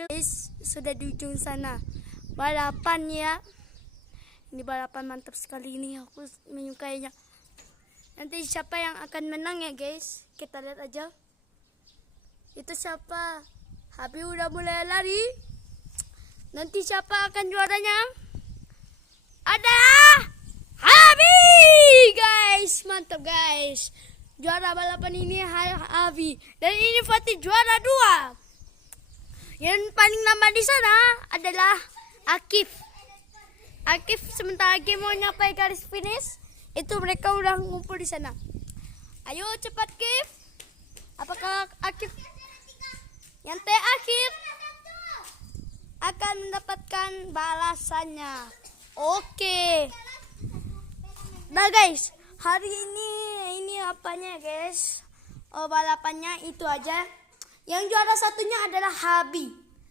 Guys, sudah di ujung sana. Balapan ya. Ini balapan mantap sekali ini. Aku menyukainya. Nanti siapa yang akan menang ya guys? Kita lihat aja. Itu siapa? Habib udah mulai lari. Nanti siapa akan juaranya? Adalah Habib guys. Mantap guys. Juara balapan ini Habib. Dan ini Fatih juara 2. Yang paling lama di sana adalah Akif. Akif sebentar lagi mau nyampai garis finish. Itu mereka udah ngumpul di sana. Ayo cepat Akif. Apakah Akif yang Akif akan mendapatkan balasannya? Oke. Nah guys, hari ini apanya guys? Oh, balapannya itu aja. Yang juara satunya adalah Habib.